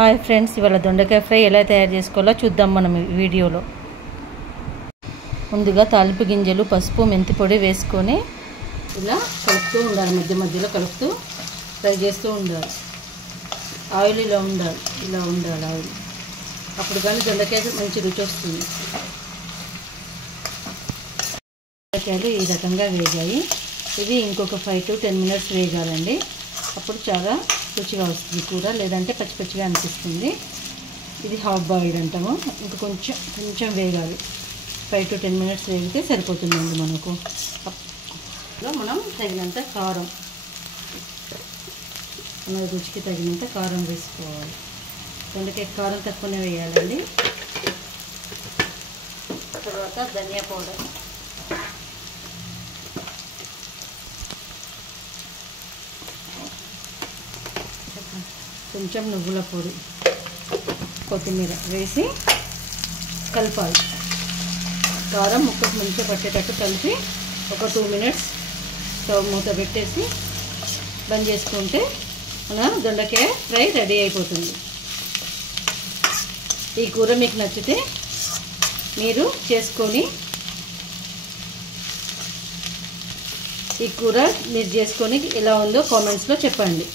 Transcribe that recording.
Hi friends, ఇవాళ దొండకాయ fry ఎలా తయారు చేసుకోవాలో చూద్దాం మనం ఈ వీడియోలో. ముందుగా తాలింపు గింజలు, పసుపు, మెంతి పొడి వేసుకొని ఇలా కలుపుతూ ఉండాలి. మధ్య మధ్యలో కలుపుతూ ఫ్రై చేస్తూ ఉండాలి. ఆయిల్ ఇలా ఉండాలి ఆయిల్. అప్పుడు కానీ దొండకాయ మంచి రుచి వస్తుంది. దొండకాయలు ఈ రకంగా వేగాయి. ఇది ఇంకొక 5 to 10 minutes వేగాలండి. అప్పుడు చాలా రుచిగా వస్తుంది కూర, లేదంటే పచ్చి పచ్చిగా అనిపిస్తుంది. ఇది హాఫ్ బాయిల్డ్ అంటాము. ఇంకా కొంచెం వేగాలి. 5 to 10 minutes వేగితే సరిపోతుందండి మనకు. మనం తగినంత కారం, మన రుచికి తగినంత కారం వేసుకోవాలి. దొండకాయ కారం తక్కువనే వేయాలండి. తర్వాత ధనియా పౌడర్, కొంచెం నువ్వుల పొడి, కొత్తిమీర వేసి కలపాలి. కారం ముక్కకు మంచిగా పట్టేటట్టు కలిపి ఒక 2 minutes స్టవ్ మూత పెట్టేసి బంద్ చేసుకుంటే మన దొండకాయ ఫ్రై రెడీ అయిపోతుంది. ఈ కూర మీకు నచ్చితే మీరు చేసుకొని ఎలా ఉందో కామెంట్స్లో చెప్పండి.